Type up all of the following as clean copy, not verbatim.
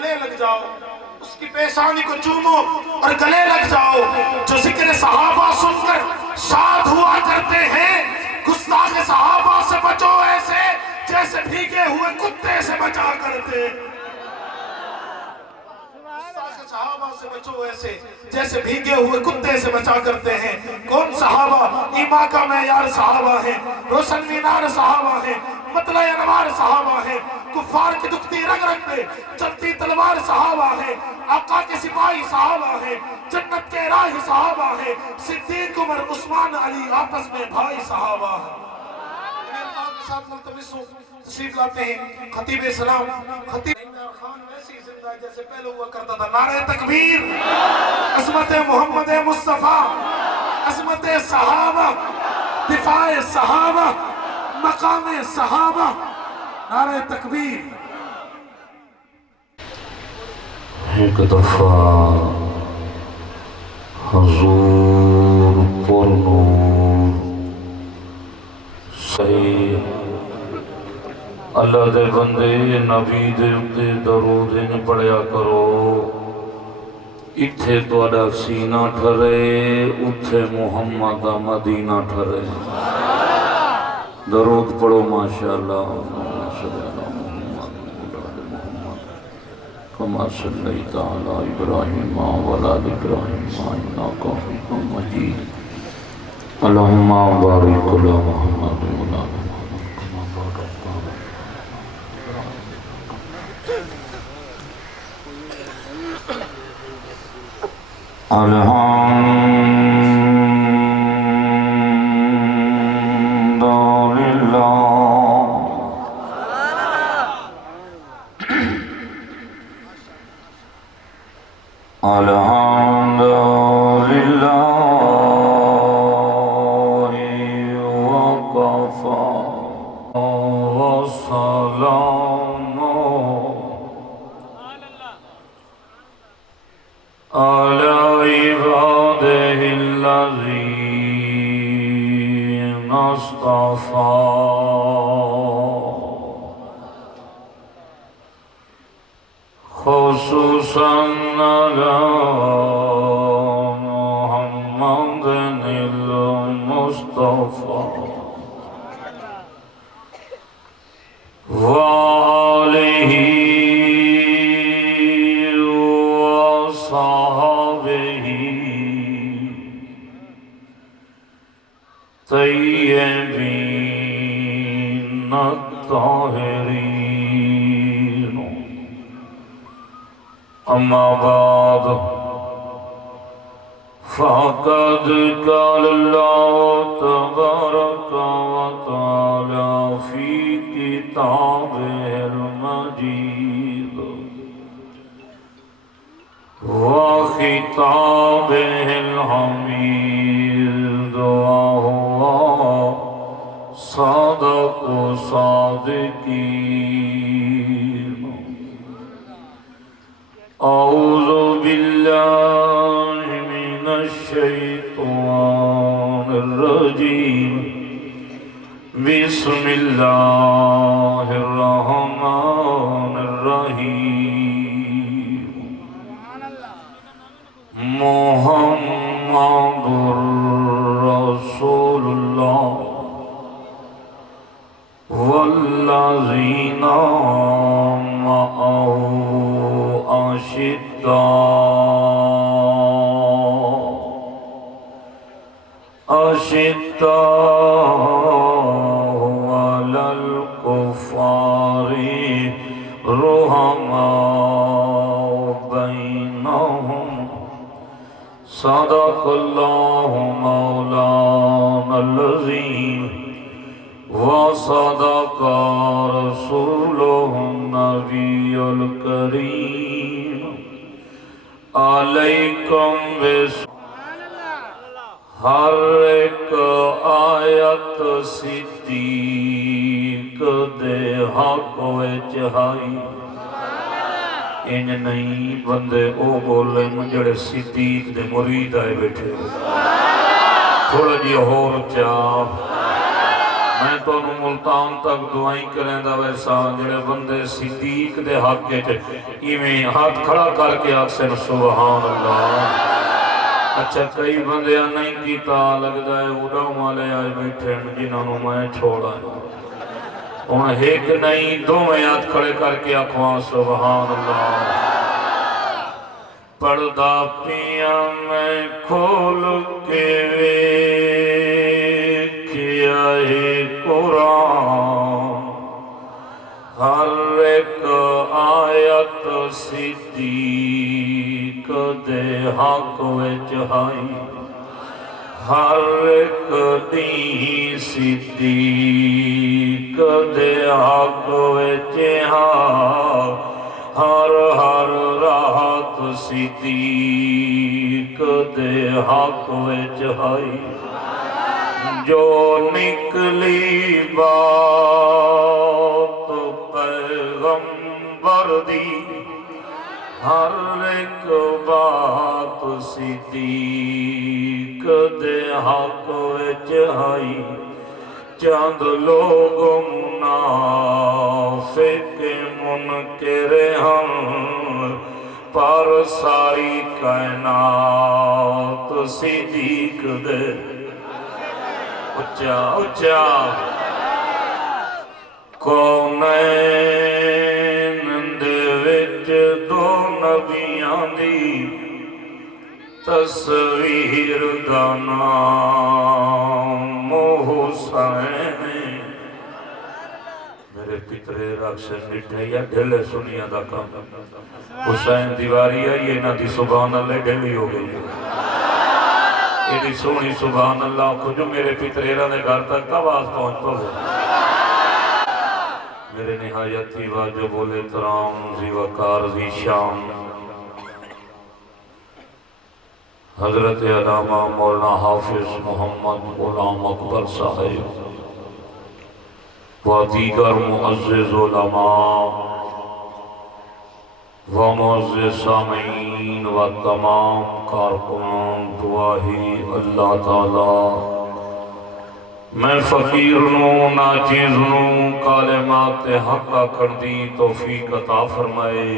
گلے لگ جاؤ، اس کی پیشانی کو چومو اور گلے لگ جاؤ۔ جو ذکر صحابہ سن کر شاد ہوا کرتے ہیں، گستاخ صحابہ سے بچو ایسے جیسے بھیگے ہوئے کتے سے بچا کرتے۔ صحابہ سے بچو ایسے جیسے بھیگے ہوئے کتے سے بچا کرتے ہیں۔ کون صحابہ؟ ایمان کا معیار صحابہ ہیں، روشن مینار صحابہ ہیں، مطلع انوار صحابہ ہیں، کفار کی دکھتی رگ رگ میں چلتی تلوار صحابہ ہیں، آقا کے سپاہی صحابہ ہیں، جنت کے راہی صحابہ ہیں، صدیق عمر عثمان علی آپس میں بھائی صحابہ ہیں۔ انہیں اللہ کے ساتھ ملتمس ہوں، تشریف لاتے ہیں خطیب اسلام خطیب خان ویسی زندہ ہے جیسے پہلے ہوا کرتا تھا۔ نعرہ تکبیر، عظمت محمد مصطفیٰ، عظمت صحابہ، دفاع صحابہ، مقام صحابہ، نعرہ تکبیر۔ ایک دفعہ حضور پر نور صحیح اللہ دے بندے نبی دے اتے درود ان پڑھیا کرو، اتھے توڑا سینہ ٹھرے، اتھے محمد مدینہ ٹھرے۔ درود پڑھو ماشاءاللہ، کما صلیت علی ابراہیم وعلی آل ابراہیم انک حمید مجید۔ اللہم بارک علی محمد وعلی آل محمد کما بارکت خصوصاً على محمد المصطفى وآله وصحبه طيبين الطاهرين۔ اما بعد فقد قال الله تبارك وتعالى في كتابه المجيد وخطابه الحميد وهو صادق الصادقين۔ اعوذ باللہ من الشیطان الرجیم، بسم اللہ الرحمن الرحیم۔ محمد رسول اللہ والذین معه أشداء على الكفار رحماء بينهم، صدق الله مولانا العظيم وصدق رسوله النبي الكريم۔ علیکم ہر ایک آیت صدیق دے حق وچ ہائی۔ ان نہیں بندے او بولے مجھڑے صدیق دے مرید آئے بیٹھے، تھوڑا جی اور چاہ میں تو ملتان تک دعائیں کریں دا ویسا جڑے بندے صدیق دے حق کے ایویں ہاتھ کھڑا کر کے آکسن سبحان اللہ۔ اچھا کئی بندے نہیں کیتا لگدا ہے اڑاؤں والے آئے بیٹھے جنہوں میں چھوڑا ہے ہن ایک نہیں دو میں ہاتھ کھڑے کر کے آکھواں سبحان اللہ۔ پردہ پیا میں کھول کے ویکھیا ہے قرآن ہر ایک آیت صدیق دے حق وچ ہائی ہر ایک دین صدیق دے حق وچ ہائی ہر ہر رات صدیق دے حق وچ ہائی جو نکلی بات پیغمبر دی ہر ایک بات صدیق دے حق وچ ہائی چند لوگ منافق منکر ہم پر ساری کائنات صدیق دے اچھا اچھا کونین دے وچ دو نبیاں دی تصویر دا نام حسین میرے پترے رکشن نٹھے یا ڈھلے سنیا دا کام حسین دیواری ہے یہ نہ دی سبحان اللہ ڈھلی ہو گئی ایڈی سونی سبحان اللہ کو جو میرے پتریرہ نے گھر تک آواز پہنچ پا ہو میرے نہایتی واجب الاحترام زی وقار زی شام حضرت علامہ مولانا حافظ محمد غلام اکبر صاحب و دیگر معزز علماء و معزز سامعین و تمام کارکنان دعاہی اللہ تعالی میں فقیر نو ناچیز نو کالمات حق کر دی توفیق عطا فرمائے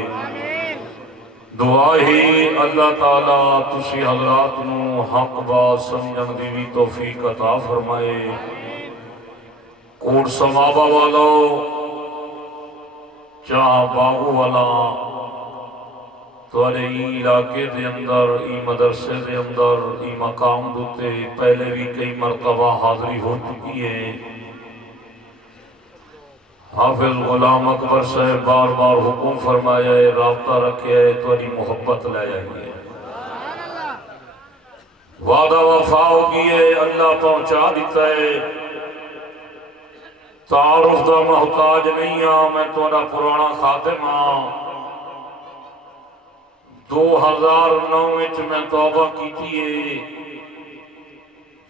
دعاہی اللہ تعالی تسی حضرات نو حق با سمجھن دی بھی توفیق عطا فرمائے کوٹ سمابہ والو چاہ باغو والا توڑے ای علاقے دے اندر ای مدرسے دے اندر ای مقام دوتے پہلے بھی کئی مرتبہ حاضری ہو چکی ہے حافظ غلام اکبر صاحب بار بار حکم فرمایا ہے رابطہ رکھے ہے توڑی محبت لے جائیے وعدہ وفا ہوگی ہے اللہ پہنچا دیتا ہے تعارف دا محتاج نہیں ہاں میں توڑا پرانا خاتم ہاں 2009 وچ میں توبہ کی تھی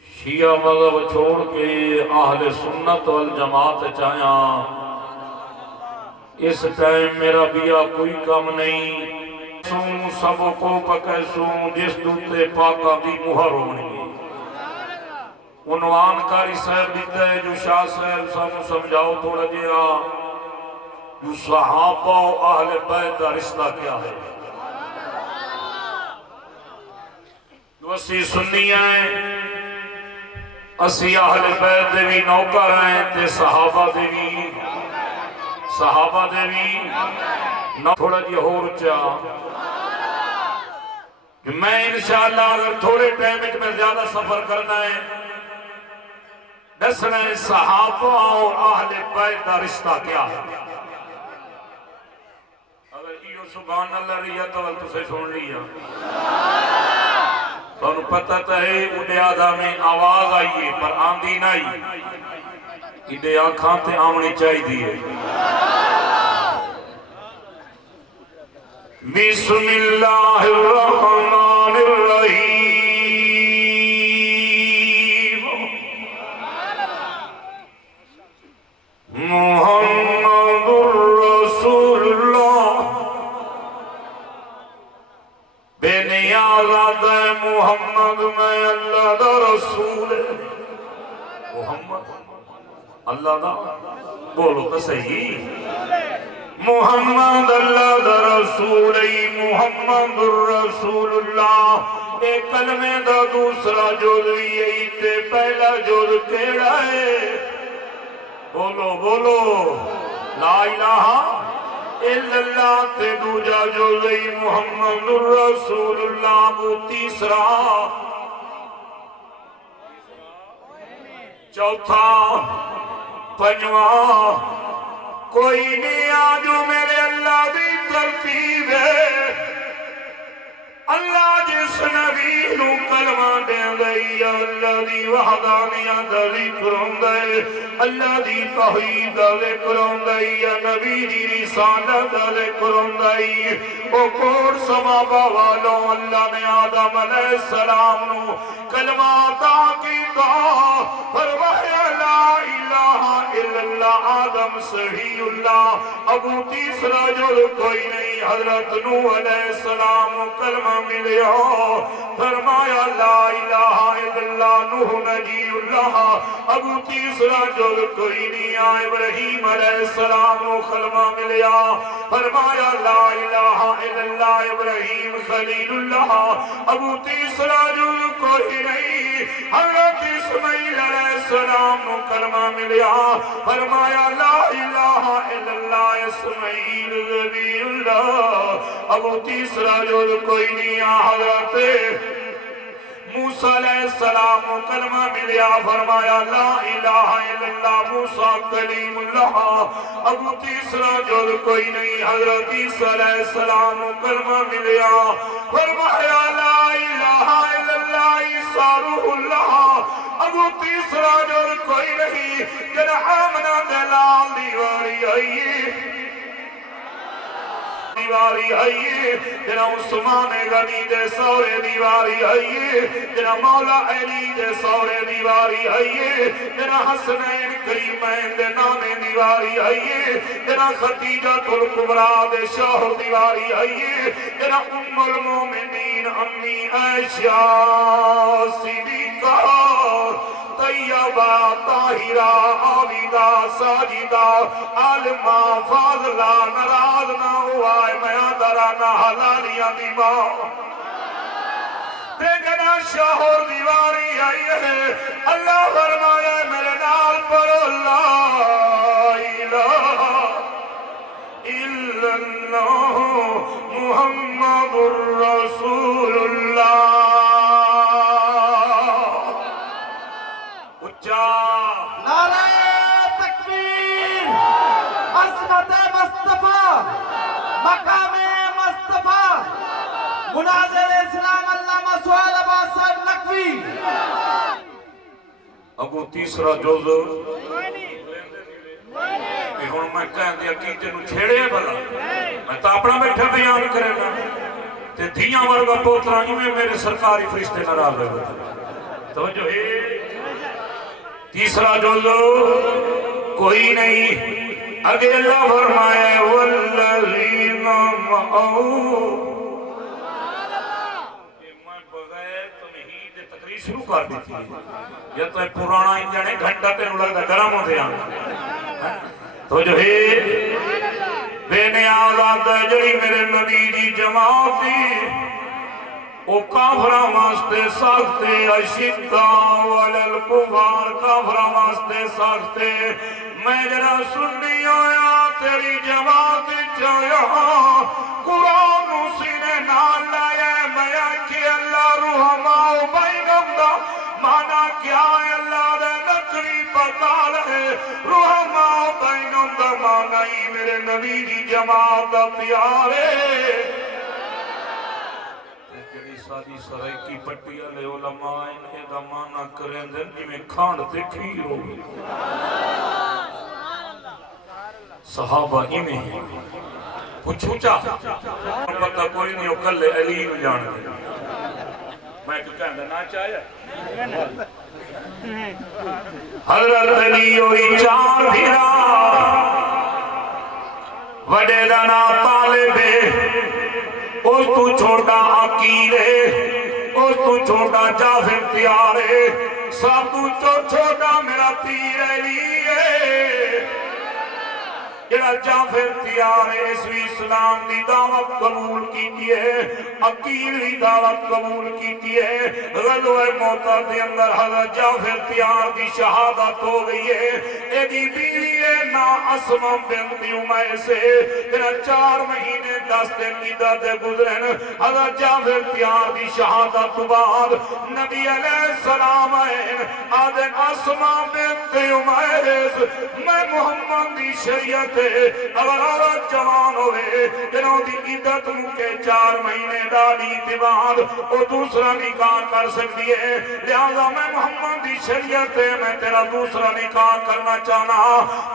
شیعہ مذہب چھوڑ کے اہل سنت والجماعت چاہیا اس ٹائم میرا بیا کوئی کم نہیں سوں سب کو پکیسوں جس دوتے پاکا دی مہر ہونی عنوان کاری صاحب دیتا ہے جو شاہ صاحب سامو سمجھاؤ تھوڑا جیا جو صحابہ و اہل بیت کا رشتہ کیا ہے جو اسی سنی ہیں اسی اہل بیت دیوی نوکر ہیں تے صحابہ دیوی تھوڑا جی ہو رچا میں انشاءاللہ اگر تھوڑے ٹائم میں زیادہ سفر کرنا ہے دسنا ہے صحابہ اور اہل بیت کا رشتہ کیا ہے اگر یہ سبحان اللہ رہا تو تسے سن لیا تو انہوں پتہ تو ہے اڈے آدھا میں آواز آئیے پر آندھی نہیں اڈے آنکھاں تے آمنی چاہی دیئے بسم اللہ الرحمن الرحیم محمد الرسول اللہ بے نیازت محمد میں اللہ دا رسول محمد اللہ دا بولو تو صحیح محمد اللہ دا رسول محمد رسول اللہ ایک کلمے دا دوسرا جز یہی تے پہلا جز کیڑا ہے بولو بولو لا الہ الا اللہ تے دوجا جز محمد رسول اللہ وہ تیسرا چوتھا پنجواں کوئی نہیں آجو میرے اللہ دی ترتیب ہے اللہ جس نبی نو کلمہ دیں گئی اللہ دی وحدانیت دا ذکر ہوں گئے اللہ دی توحید دا ذکر ہوں گئی نبی دی رسالت دا ذکر ہوں گئی او کوڑ سمابا والوں اللہ نے آدم علیہ السلام نو کلمہ عطا کیتا فرمایا لا الہ الا اللہ آدم صحیح اللہ ابو تیسرا جو کوئی نہیں حضرت نوح علیہ السلام کلمہ ملیا فرمایا لا الہ الا اللہ نوح نجی اللہ ابو تیسرا جو کوئی نہیں ابراہیم علیہ السلام کلمہ ملیا فرمایا لا الہ الا اللہ ابراہیم خلیل اللہ ابو تیسرا جو کوئی نہیں حضرت اسماعیل علیہ السلام کلمہ ملیا فرمایا لا الہ الا اللہ اسماعیل ذبی اللہ ابو تیسرا جو کوئی نہیں حضرت موسیٰ علیہ السلام کلمہ ملیا فرمایا لا الہ الا اللہ موسیٰ کلیم اللہ ابو تیسرا جو کوئی نہیں حضرت عیسیٰ علیہ السلام کلمہ ملیا فرمایا لا الہ الا اللہ عیسیٰ روح اللہ ابو تیسرا جو کوئی نہیں جنہ آمنہ دلال دیواری آئیے دیواری آئیے جنہ عثمان غنی دے سورے دیواری آئیے جنہ مولا علی دے سورے دیواری آئیے جنہ حسنین کریمین دے نانے دیواری آئیے جنہ خدیجہ الکبریٰ دے شوہر دیواری آئیے جنہ ام المومنین امی عائشہ صدیقہ طیبہ طاہرہ عابدہ ساجدہ عالمہ فاضلہ ناراض نہ ہوا میادرہ نہ حلالیہ دیما دیکھنا شہر دیواری آئی ہے اللہ فرمایا میرے نال پر لا الہ الا اللہ محمد الرسول اللہ نعرہ تکبیر عظمت مصطفیٰ مقام مصطفیٰ مناظر اسلام علامہ سہیل عباس صاحب نقوی ابو تیسرا جز ہوں میں کہہ دیا کہ تینوں چھیڑے بلا میں تو اپنا بیٹھا بیان کرے گا تے دھیاں ورگا پوترا میں میرے سرکاری فرشتے ناراض ہوئے توجہ ہے تیسرا جز کوئی نہیں اگے اللہ فرمائے والذین معہو میں بغیر تمہید تقریر شروع کر دی تھی یہ تو پرانا انجن ہے گھنٹہ تینوں لگتا گرم ہوتے ہیں تو جو ہے بے نیاز آتا ہے جڑی میرے نبی دی جماعت تھی او کافرہ واسطے ساکھتے اشدہ والالکفار کافرہ واسطے ساکھتے میں جرا سنی آیا تیری جماعت چایا قرآن سینے نال لائے میں کہ اللہ رحماؤ بینم دا مانا کیا ہے اللہ دے نکری پکال ہے رحماؤ بینم دا مانا ہی میرے نبی دی جماعت دا پیارے سادی سرائی کی پٹی علیہ علماء انہیں دا مانا کریں دن جی میں کھانڈ تے کھیر ہو گئی صحابہ انہیں کچھ اچھا پتہ کوئی نہیں ہو کل علی نو جان دے میں تو کہندہ نا چاہیا حضرت علی ہوئی چار بھیرا وڈے دانا طالبے اس تو چھوٹا عقیل ہے اس تو چھوٹا جعفر تیار ہے سب تو چھوٹا میرا پیر علی ہے جڑا جعفر تیار ہے اسوی اسلام دی دعوت قبول کیتی ہے عقیل دی دعوت قبول کیتی ہے غزوہ موتا دے اندر حضرت جعفر تیار دی شہادت ہو گئی ہے ایدی بیوی ہے نا اسما بنت امیس سے جڑا 4 مہینے 10 دن کی دے گزرن حضرت جعفر تیار دی شہادت بعد نبی علیہ السلام آدن اسما بنت امیس میں محمد دی شریعت اگر عورت جوان ہوئے جنہوں دی عدت مکے 4 مہینے ڈالی کے بعد وہ دوسرا نکاح کر سکتی ہے لہذا میں محمد دی شریعت ہے میں تیرا دوسرا نکاح کرنا چاہنا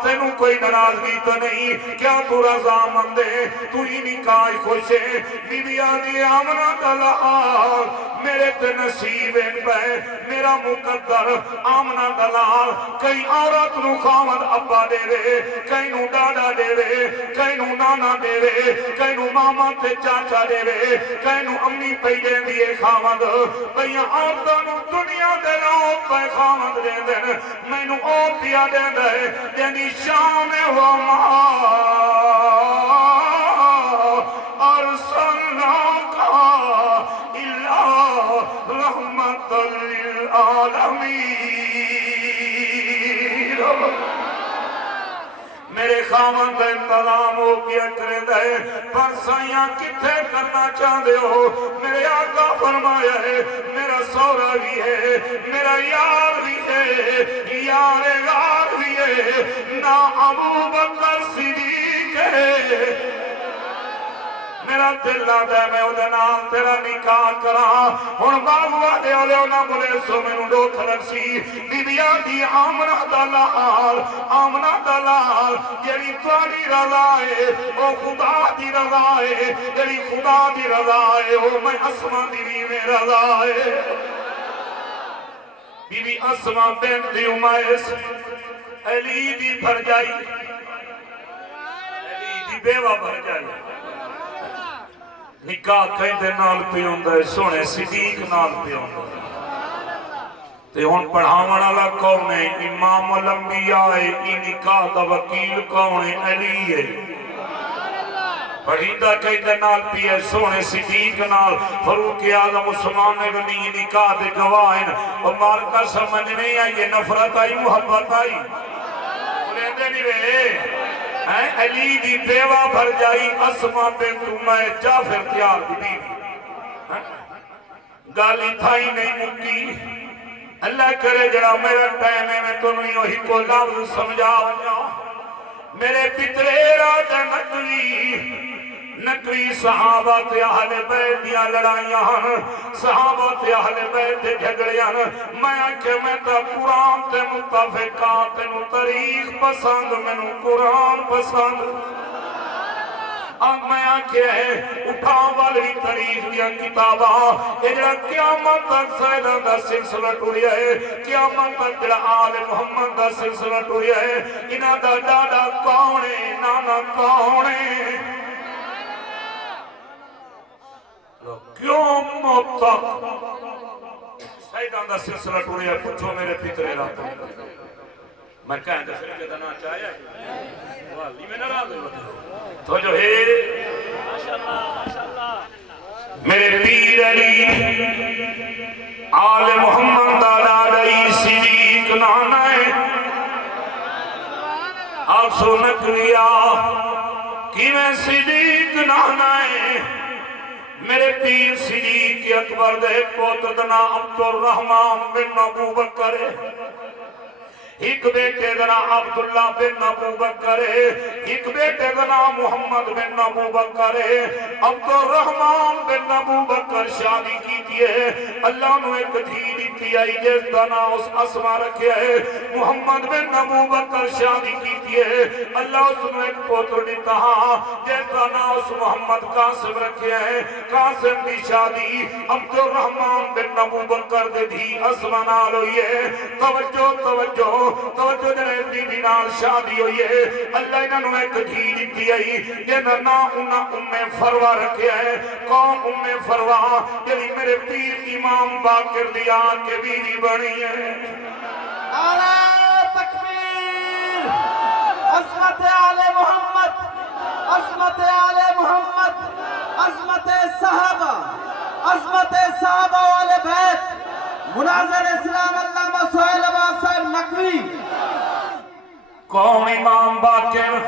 تینوں کوئی ناراضگی تو نہیں کیا تو رضا مند ہے تو ہی نکاح خوش ہے بی بی آدھی آمنہ دلال میرے تے نصیب ان پہ میرا مقدر آمنہ دلال کئی عورت نو خامد ابا دے رہے کئی نو ڈاڈا دے رہے کئی نو نانا دے رہے کئی نو ماما تے چاچا دے رہے کئی نو امی پیدے دیئے خامد بھئیاں عورتوں نو دنیا دے نو پہ خامد دے دیں میں نو اوپیا دے دے جنی شام وما ارسلناک الا رحمت للعالمین میرے خامن کا انتظام ہو کیا کرے دے پر سائیاں کتھے کرنا چاہتے ہو میرے آقا فرمایا ہے میرا سورا بھی ہے میرا یار بھی ہے یار غار بھی ہے نا ابو بکر صدیق ہے میرا دل لادا ہے میں او دے نال تیرا نکاح کراں ہن باغوا دے اولے انہاں بولے سو مینوں ڈوکھ لگسی بی بیاں دی آمنہ دلال جڑی تواڈی رضا ہے او خدا دی رضا ہے جڑی خدا دی رضا ہے او میں اسما دی بھی رضا ہے بی بی اسما بنت امیس علی دی بھرجائی علی دی بیوہ بھرجائی نکاح کہندے نال پہ ہوندا ہے سونے صدیق نال پہ ہوندا ہے تے ہن پڑھاون والا کون ہے امام الانبیاء ہے ای نکاح دا وکیل کون ہے علی ہے پڑھیندہ کہندے نال پہ ہے سونے صدیق نال فاروق اعظم عثمان غنی نکاح دے گواہ ہیں اور مار کر سمجھ نہیں آئی یہ نفرت آئی محبت آئی بولے دے نہیں رہے علی دی بیوہ بھر جائی اسما بنت امیس جعفر تیار دی بیوی گالی تھائی نہیں مکی اللہ کرے جڑا میرا ٹائم ہے میں تو نہیں ہوئی کو لفظ سمجھا ونیا میرے پترے راجہ نقوی صحابہ تے اہل بیت دیا لڑائیاں صحابہ تے اہل بیت دے جھگڑیاں میں آنکھے میں تا قرآن تے متفقات تے نو تاریخ پسند میں نو قرآن پسند میں آنکھے ہے اٹھاؤ والی تاریخ دیا کتابہ اجرا قیامت تک سیدہ دا سلسلہ ٹوریا ہے قیامت تک جڑا آل محمد دا سلسلہ ٹوریا ہے انہا دا ڈاڈا کونے نانا کونے کیوں موت تک سیدان دا سلسلہ ٹوریا پوچھو میرے پترے راتوں میں کہیں دے سرکے دنا چاہیا ہے والی میں نہ راضی تو جو ہے میرے پیر علی آل محمد دادائی صدیق نانائے آپ سو نکریا کہ میں صدیق نانائے میرے پیر صدیق اکبر دے پوتدنا عبد الرحمن بن ابو بکر ایک بیٹے دنا عبداللہ بن ابو بکر ایک بیٹے دنا محمد بن ابو بکر عبد الرحمن بن ابو بکر شادی کی تیئے اللہ نو ایک دھی دی آئی جس دنا اس اسما رکھے ہے محمد بن ابو بکر شادی کی دیتی ہے اللہ اس نے ایک پوتر دیتا ہاں جیسا نا اس محمد قاسم رکھے ہیں قاسم دی شادی عبد الرحمن بن ابو بکر دے دی اسما نال ہوئی ہے توجہ توجہ توجہ جنہیں دی دی نال شادی ہوئی ہے اللہ انہوں نے ایک دھی دیتی ہے جنہاں نا انہاں فروا رکھے ہیں کون فروا جنہی میرے پیر امام باقر دیا کے بیوی بنی ہے نعرہ تکبیر عظمت آل محمد عظمت آل محمد عظمت صحابہ والے بیت مناظر اسلام علامہ سہیل عباس صاحب نقوی کون امام باقر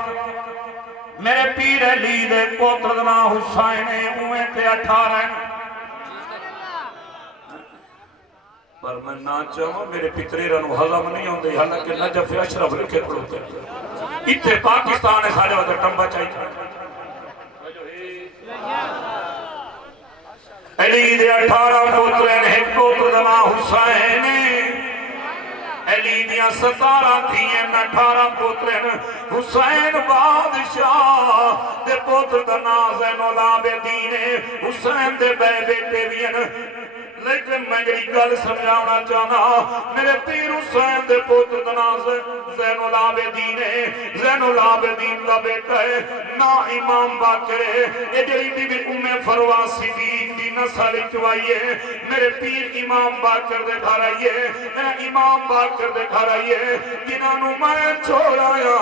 میرے پیر علی دے پوتر دا نام حسین اویں تے 18 پر میں نہ چاہوں میرے پترے رنو حضم نہیں ہوندے حالانکہ نجف اشرف لکھے پڑھوتے اتنے پاکستان ہے سارے وقت ٹمبا چاہیے علی دے 18 پوتر ہیں ایک پوتر دا نام حسین علی دیا 17 تھیں 18 پوترین حسین بادشاہ دے پوتر دا نام زین العابدین حسین دے بے بیٹے بھی ہیں لیکن میں جڑی گل سمجھانا چاہنا میرے پیر حسین دے پوتر دا نام زین العابدین زین العابدین دا بیٹا ہے نا امام باقر ہے یہ جڑی بی بی فروا صدیق دی نسل چوائیے میرے پیر امام باقر دے گھر آئیے میرا امام باقر دے گھر آئیے جنہوں میں چھوڑایا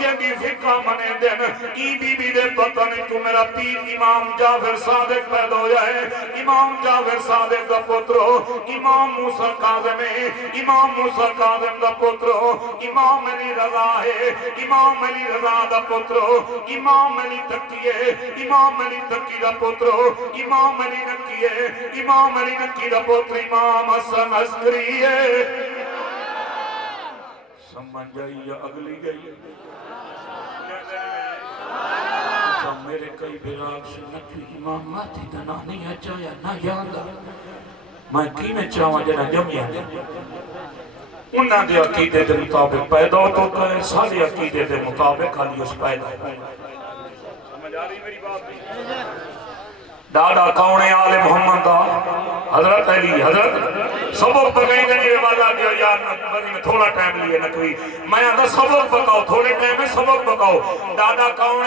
جنگی فقہ منے دن ای بی بی دے پتہ نہیں تو میرا پیر امام جعفر صادق پیدا ہو جائے امام جعفر صادق دا پترو امام موسیٰ قاظم ہے امام موسیٰ قاظم دا پترو امام علی رضا ہے امام علی رضا دا پترو امام علی تقی ہے امام علی تقی دا پترو امام علی نقی ہے امام علی نقی دا پتر امام حسن عسکری ہے سمجھ جائی یا اگلی گئی میرے کئی بیراغ سے نقی امام ماتی دنا نہیں اچھایا نہ یادا میں کی میں چاہوں جنہ جمعیہ انہاں دے عقیدے دے مطابق پیدا ہو تو کہیں سارے عقیدے دے مطابق خالی اس پیدا ہو سمجھ آ رہی میری بات نہیں دادا کون آل محمد دا حضرت علی حضرت سبق بگئی گنی والا دیا یار بنی میں تھوڑا ٹائم لیے نکوی میں آدھا سبق بکاؤ تھوڑے ٹائم میں سبق بکاؤ دادا کون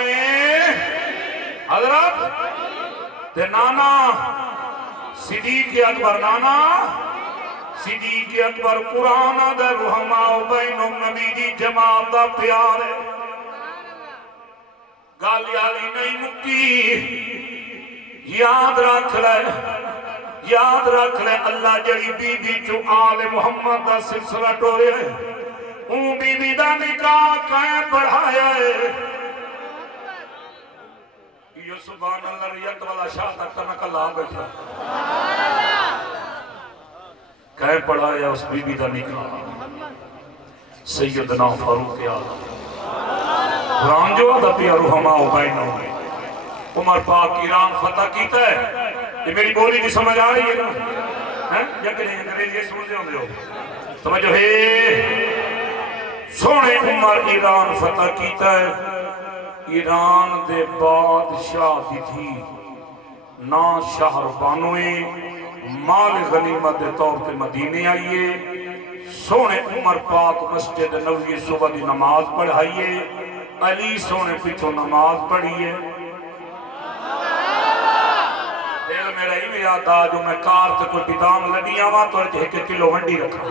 حضرت تے نانا صدیق اکبر نانا صدیق اکبر قرآن دا رحماء بین نبی دی جماعت دا پیار ہے گالی آلی نہیں مکی یاد رکھ لے اللہ جڑی بی بی جو آل محمد دا سلسلہ ٹورے ہے اون بی بی دا نکاح قائم بڑھایا ہے یہ سبحان اللہ ریت والا شاہ تک تنک اللہ بیٹھا قائم بڑھایا اس بی بی دا نکاح سیدنا فاروق اعظم قرآن جو آدھا پیا رحماء بینوں میں عمر پاک ایران فتح کیتا ہے یہ میری بولی کی سمجھ آ رہی ہے نا یا کہ نہیں انگریزی سن دے ہوں دے ہو سمجھو ہے سونے عمر ایران فتح کیتا ہے ایران دے بادشاہ دی تھی نا شہر بانوئے مال غنیمت دے طور پہ مدینے آئیے سونے عمر پاک مسجد نبوی صبح دی نماز پڑھائیے علی سونے پیچھو نماز پڑھیے دل میرا ہی بھی آتا جو میں کار تے کوئی بیدام لگی آواں تو ایک کلو ونڈی رکھا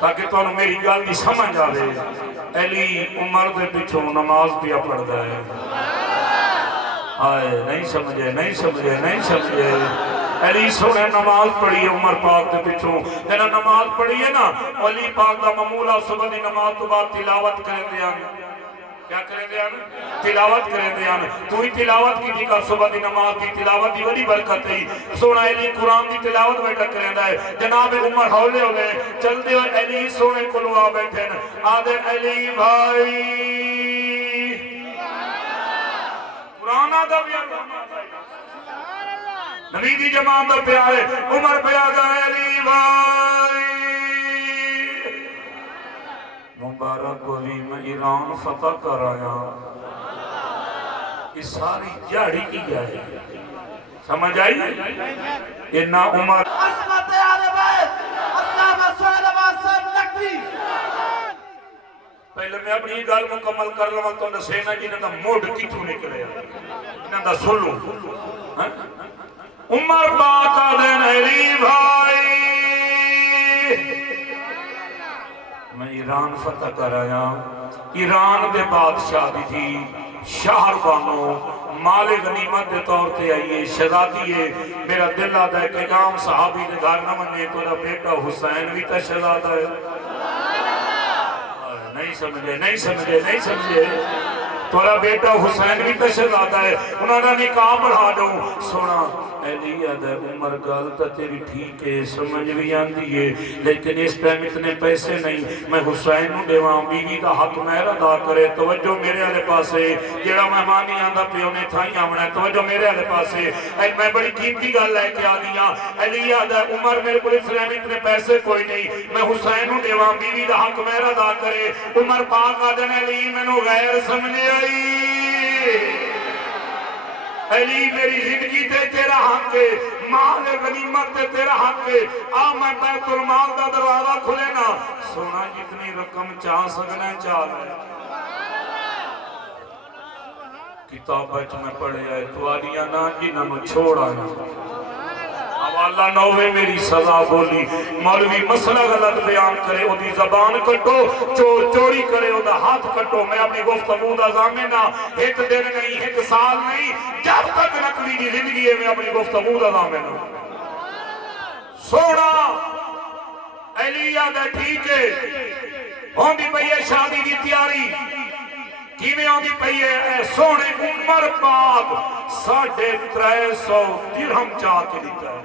تاکہ تو انہوں میری گال دی سمجھ آوے علی عمر دے پیچھو نماز پیا پڑھ دا ہے آئے نہیں سمجھے علی سونے نماز پڑھی عمر پاک دے پیچھو جنہا نماز پڑھی ہے نا علی پاک دا معمولہ صبح دی نماز تو بعد تلاوت کریں دیا کیا کریں دیا تلاوت کریں دیا تو ہی تلاوت کی جی کا صبح دی نماز دی تلاوت دی وڈی برکت ہے سونا علی قرآن دی تلاوت بیٹھا کریں دا ہے جناب عمر حولے ہو گئے چل دے اور علی سونے کلوا بیٹھے آدھے علی بھائی قرآن آدھا بھی نبی دی جماعت دا پیارے عمر پیادا علی بھائی مبارک کو بھی میں ایران فتح کر آیا. یہ ساری جاڑی کی جائے سمجھ آئی. اتنا عمر عظمت آل بیت علامہ سہیل عباس صاحب نقوی. پہلے میں اپنی گل مکمل کر لوں تو دسینا جنہاں دا موڈ کتوں نکلے انہاں دا سنو. عمر پاک دین علی بھائی میں ایران فتح کر آیا. ایران دے بادشاہ دی تھی شہر بانو مال غنیمت دے طور تے آئیے شہزادی ہے. میرا دل آتا ہے کہ عام صحابی دے گھر نہ منے تو بیٹا حسین بھی تا شہزادہ ہے. نہیں سمجھے نہیں سمجھے نہیں سمجھے. تھوڑا بیٹا حسین بھی تا شہزادہ ہے. انہوں نے نکاح پڑھا دوں. سونا علی ہے عمر گل تا تیری ٹھیک ہے سمجھ بھی آندی ہے لیکن اس ٹائم اتنے پیسے نہیں. میں حسین نو دیواں بیوی دا حق مہر ادا کرے. توجہ میرے والے پاسے جیڑا مہمانی آندا پیو نے تھائی آونا ہے. توجہ میرے والے پاسے میں بڑی قیمتی گل لے کے آ گیا. علی ہے عمر میرے کو اس ٹائم اتنے پیسے کوئی نہیں. میں حسین نو دیواں بیوی دا حق مہر ادا کرے. عمر پاک آدھن علی مینوں غیر سمجھے آئی. علی میری زندگی تے تیرا حق ہے مال غنیمت تے تیرا حق ہے. آ میں بیت المال دا دروازہ کھلے نا سونا جتنی رقم چاہ سکنا چاہ لے. کتاب اچھ میں پڑھے آئے تواریاں نا جنہاں نو چھوڑا ہے. حوالہ نوے میری سزا بولی. مولوی مسئلہ غلط بیان کرے او دی زبان کٹو. چور چوری کرے او دا ہاتھ کٹو. میں اپنی گفتگو دا ضامنہ ایک دن نہیں ایک سال نہیں جب تک نقوی کی زندگی ہے میں اپنی گفتگو دا ضامنہ. سونا علیہ دا ٹھیک ہے ہوں دی پئی ہے شادی دی تیاری کیویں آندی پئی ہے. اے سونے عمر پاک 350 درہم چاہ کے دیتا ہے.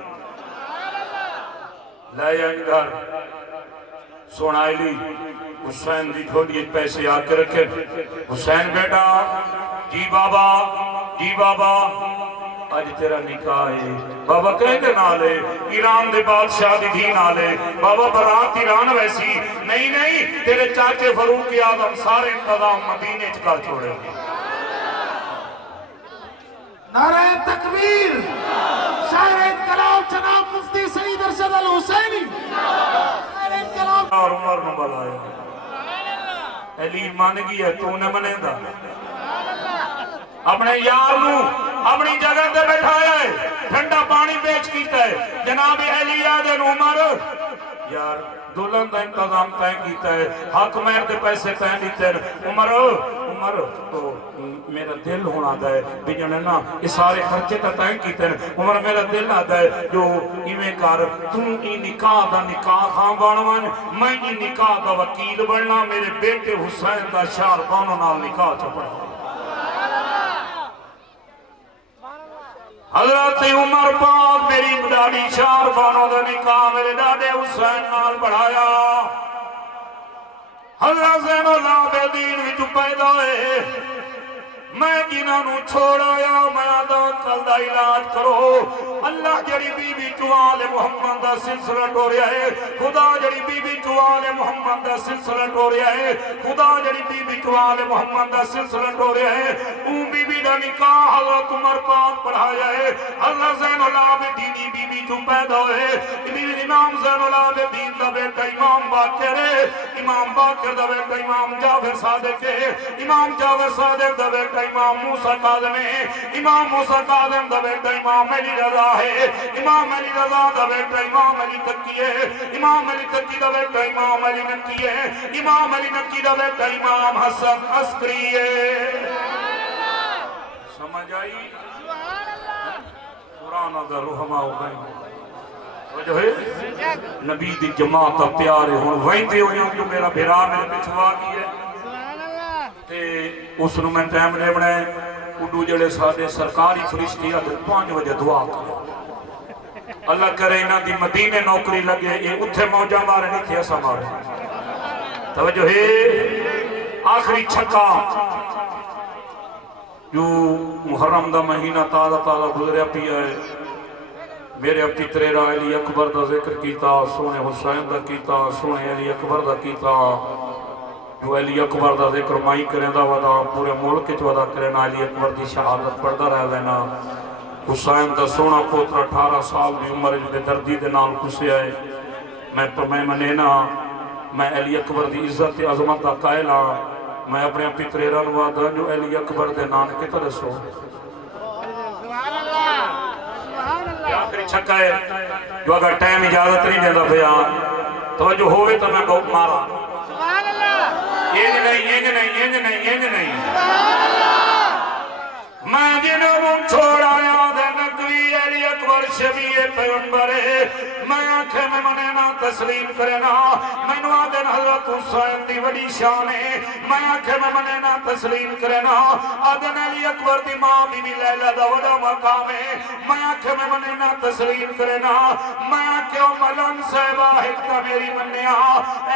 لے جائیں گھر. سونا علی حسین دی تھوڑی پیسے آ کے رکھے. حسین بیٹا جی بابا جی بابا آج تیرا نکاح ہے. بابا کہیں دے نالے ایران دے بادشاہ دی دھی نالے. بابا برات ایران ویسی نہیں نہیں تیرے چاچے فاروق اعظم سارے انتظام مدینے چ کر چھوڑے. نعرہ تکبیر شاعر انقلاب جناب مفتی سعید ارشد الحسینی. شاعر انقلاب اور عمر نو بلایا. علی مان گیا تو نے منے دا اپنے یار نو اپنی جگہ تے بیٹھایا ہے. ٹھنڈا پانی بیچ کیتا ہے. جناب علی آدن عمر یار دلہن دا انتظام طے کیتا ہے. حق مہر دے پیسے طے دیتے ہیں. عمر تو میرا دل ہونا دا ہے بھی جنے نا یہ سارے خرچے کا طے کیتے ہیں. عمر میرا دل آتا ہے جو ایویں کر تو ای نکاح دا نکاح خان بنوان میں ای نکاح دا وکیل بننا. میرے بیٹے حسین دا شہر بانو نال نکاح چپڑا. حضرت عمر پاک میری ڈاڑی شہر بانو دا نکاح میرے ڈاڑے حسین نال بڑھایا. حضرت زین العابدین وچ پیدا ہے. میں جنہاں نو چھوڑایا میں آدھا کل دا علاج کرو. اللہ جڑی بی بی چوال محمد دا سلسلہ ٹوریا ہے. خدا جڑی بی بی چوال محمد دا سلسلہ ٹوریا ہے. خدا جڑی بی بی چوال محمد دا سلسلہ ٹوریا ہے. اون بی بی دا نکاح حضرت عمر پاک پڑھایا ہے. حضرت زین العابدین بی بی جو پیدا ہے. امام زین العابدین دا بیٹا امام باقر ہے. امام باقر دا بیٹا امام جعفر صادق ہے. امام جعفر صادق دا بیٹا امام موسیٰ کاظم ہے. امام موسیٰ کاظم دا بیٹا امام علی رضا ہے. امام علی رضا دا بیٹا امام علی تقی ہے. امام علی تقی دا بیٹا امام علی نقی ہے. امام علی نقی دا بیٹا امام حسن عسکری ہے. سمجھ آئی قرآن دا رحمہ ہو گئی جو ہے نبی دی جماعت پیارے ہون ویندے ہوئے جو میرا بھیرا میرے پچھوا گئی ہے تے اس نو میں ٹائم لے بنائے. اڈو جڑے سارے سرکاری فرشتی ہے 5 بجے دعا کرے اللہ کرے انہاں دی مدینے نوکری لگے. یہ اتھے موجہ مارے نہیں تھے ایسا مارے. توجہ ہے آخری چھکا جو محرم دا مہینہ تازہ تازہ گزریا پیا ہے. میرے اب تیرے علی اکبر دا ذکر کیتا. سونے حسین دا کیتا. سونے علی اکبر دا کیتا. جو علی اکبر دا ذکر مائی کریں دا ودا پورے ملک چ ودا کریں علی اکبر دی شہادت پڑھدا رہ لینا حسین دا سونا پوتر 18 سال دی عمر بے دردی دے نال کسیا ہے میں منینا میں علی اکبر دی عزت عظمت دا قائل ہاں میں اپنے پتریرا نو آدا جو علی اکبر دے نان کے ترسو آخری چھکا ہے جو اگر ٹائم اجازت نہیں دیتا پیا توجہ ہوئے تو میں بہت مارا یہ نہیں میں جنہوں چھوڑا یاد نقوی علی اکبر شبیہ پیغمبر میں آنکھیں میں منینا تسلیم کرنا میں نوادن حضرت حسین دی وڈی شان ہے میں آنکھیں میں منینا تسلیم کرنا آدن علی اکبر دی ماں بی بی لیلہ دا وڈا مقام ہے میں آنکھیں میں منینا تسلیم کرنا میں آنکھیں ملن صحبہ حکتا میری منیا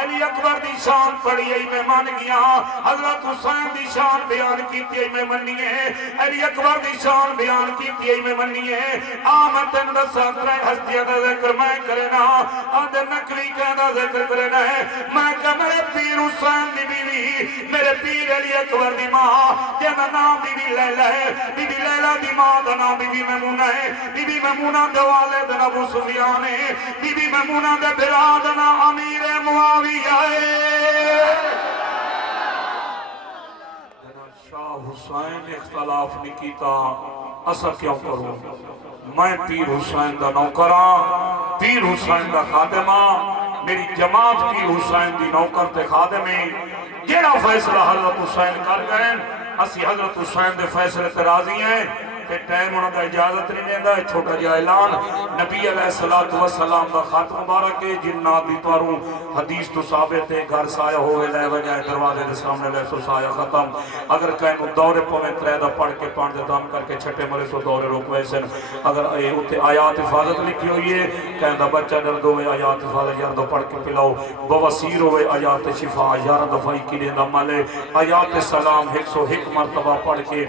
علی اکبر دی شان پڑی ای میں مان گیا حضرت حسین دی شان بیان کیتی ای میں منیے علی اکبر دی شان بیان کیتی ای میں منیے آمتن دا ساترہ ہستیہ دا ذکر میں کرنا آدھے نقوی کہنا ذکر کرنا ہے میں کہ میرے پیر حسین دی بیوی میرے پیر علی اکبر دی ماں جینا نام بی بی لیلہ ہے بی بی لیلہ دی ماں دا نام بی بی میمونہ ہے بی بی میمونہ دے والد ابو سفیان ہے بی بی میمونہ دے براد نام امیر معاویہ ہے شاہ حسین اختلاف نہیں کیتا اسا کیوں کروں میں پیر حسین دا نوکراں پیر حسین دا خادمہ میری جماعت پیر حسین دی نوکر تے خادمیں جیڑا فیصلہ حضرت حسین کر گئے اسی حضرت حسین دے فیصلے تے راضی ہیں کہ ٹائم انہوں کا اجازت نہیں دیندہ ہے چھوٹا جا اعلان نبی علیہ السلام دا خط مبارک ہے جنات دی تواروں حدیث تو ثابت ہے گھر سایہ ہوئے لے وجائے دروازے دے سامنے لے سو سایہ ختم اگر کہیں دورے پویں تریدہ پڑھ کے پانچ دام کر کے چھٹے مرے سو دورے روکوے سن اگر اتے آیات حفاظت لکھی ہوئی ہے کہیں دا بچہ درد ہوئے آیات حفاظت یاردو پڑھ کے پلاؤ بواسیر ہوئے آیات شفا یارد دفائی کی دیندہ ملے آیات سلام 101 مرتبہ پڑھ کے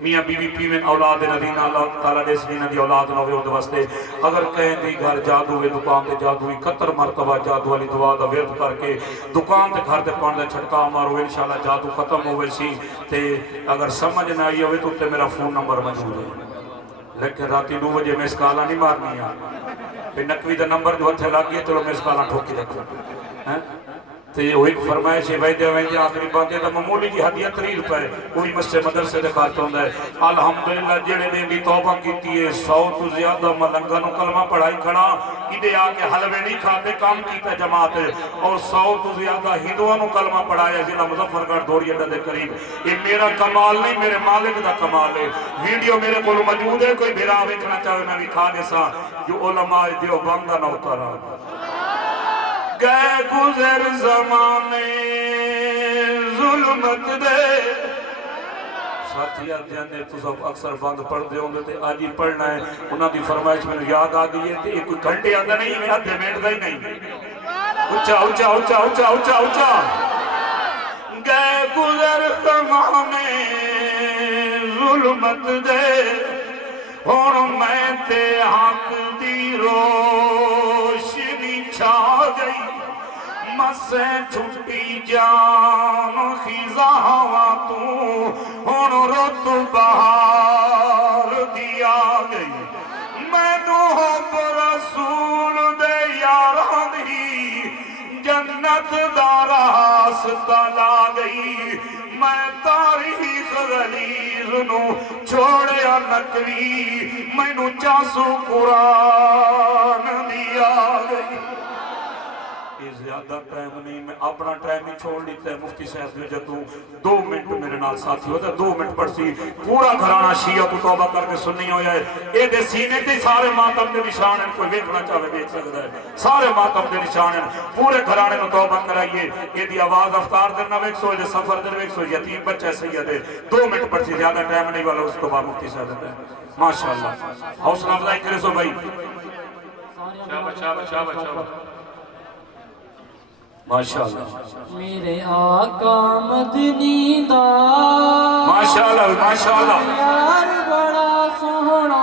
میاں بی بی پیویں اولاد ندینہ اللہ تعالیٰ دے سنینہ دی اولاد نوے ہو دوستے اگر کہیں دی گھر جادو ہوئے دکان دے جادو ہوئی 71 مرتبہ جادو والی دعا دا ورد کر کے دکان دے گھر دے پاندے چھٹکا مارو انشاءاللہ جادو ختم ہوئے سی تے اگر سمجھ نہ آئی ہوئے تو تے میرا فون نمبر موجود ہے لیکن راتی 2 بجے میں اس کالا نہیں مارنی ہے پھر نقوی دا نمبر جو ہتھے لگ گئے چلو میں اس کالا ٹھوکی رکھوں تو یہ ایک فرمائش ہے ویدے ویدے آخری باندے دا معمولی جی حدیہ 3 روپے کوئی مسجد مدرسے دکھاتا ہوں ہے الحمدللہ جڑے نے بھی توبہ کیتی ہے 100 تو زیادہ ملنگنوں کلمہ پڑھائی کھڑا ادھے آکے حلوے نہیں کھاتے کام کیتا جماعت ہے اور 100 تو زیادہ ہندوانوں کلمہ پڑھایا ضلع مظفرگڑھ دوری اڈہ دے قریب یہ میرا کمال نہیں میرے مالک دا کمال ہے ویڈیو میرے کو موجود ہے کوئی بھیرا ویکھنا چاہے میں بھی کھا دے سا جو علماء دیو بندہ نوکرا گئے گزر زمانے ظلمت دے ساتھی آتے ہیں تو سب اکثر بند پڑھ دے ہوں گے تے آج ہی پڑھنا ہے انہاں دی فرمائش میں یاد آگئی ہے کہ کوئی گھنٹے آدھا نہیں میں آدھے منٹ دا ہی نہیں اچھا اچھا اچھا اچھا اچھا اچھا گئے گزر زمانے ظلمت دے اور میں تے حق دی روشنی چھا گئی مسے چھٹی جان خیزہ ہوا تو ہون رت بہار دیا گئی میں نوح رسول دے یاران دی جنت دارا راستہ لا گئی میں تاریخ غلیظ نو چھوڑیا نقوی میں نو چاسو قرآن دیا گئی یہ زیادہ ٹائم نہیں میں اپنا ٹائم ہی چھوڑ لیتا ہے مفتی صاحب جو جتوں 2 منٹ میرے نال ساتھی ہوتا ہے 2 منٹ پڑھ سی پورا گھرانا شیعہ کو توبہ کر کے سننی ہو جائے اے دے سینے تے سارے ماتم دے نشان ہیں کوئی ویکھنا چاہے دیکھ سکتا ہے سارے ماتم دے نشان ہیں پورے گھرانے کو توبہ کرائیے یہ دی آواز افطار در نہ ویک سو دے سفر در ویک سو یتیم بچہ سید ہے 2 منٹ پڑھ سی زیادہ ٹائم نہیں والا اس کو بعد مفتی صاحب دیتا ہے ماشاءاللہ حوصلہ افزائی کرے سو بھائی شاباش شاباش شاباش شاباش ماشاءاللہ میرے آقا مدنی دا ماشاءاللہ ماشاءاللہ یار بڑا سوہنا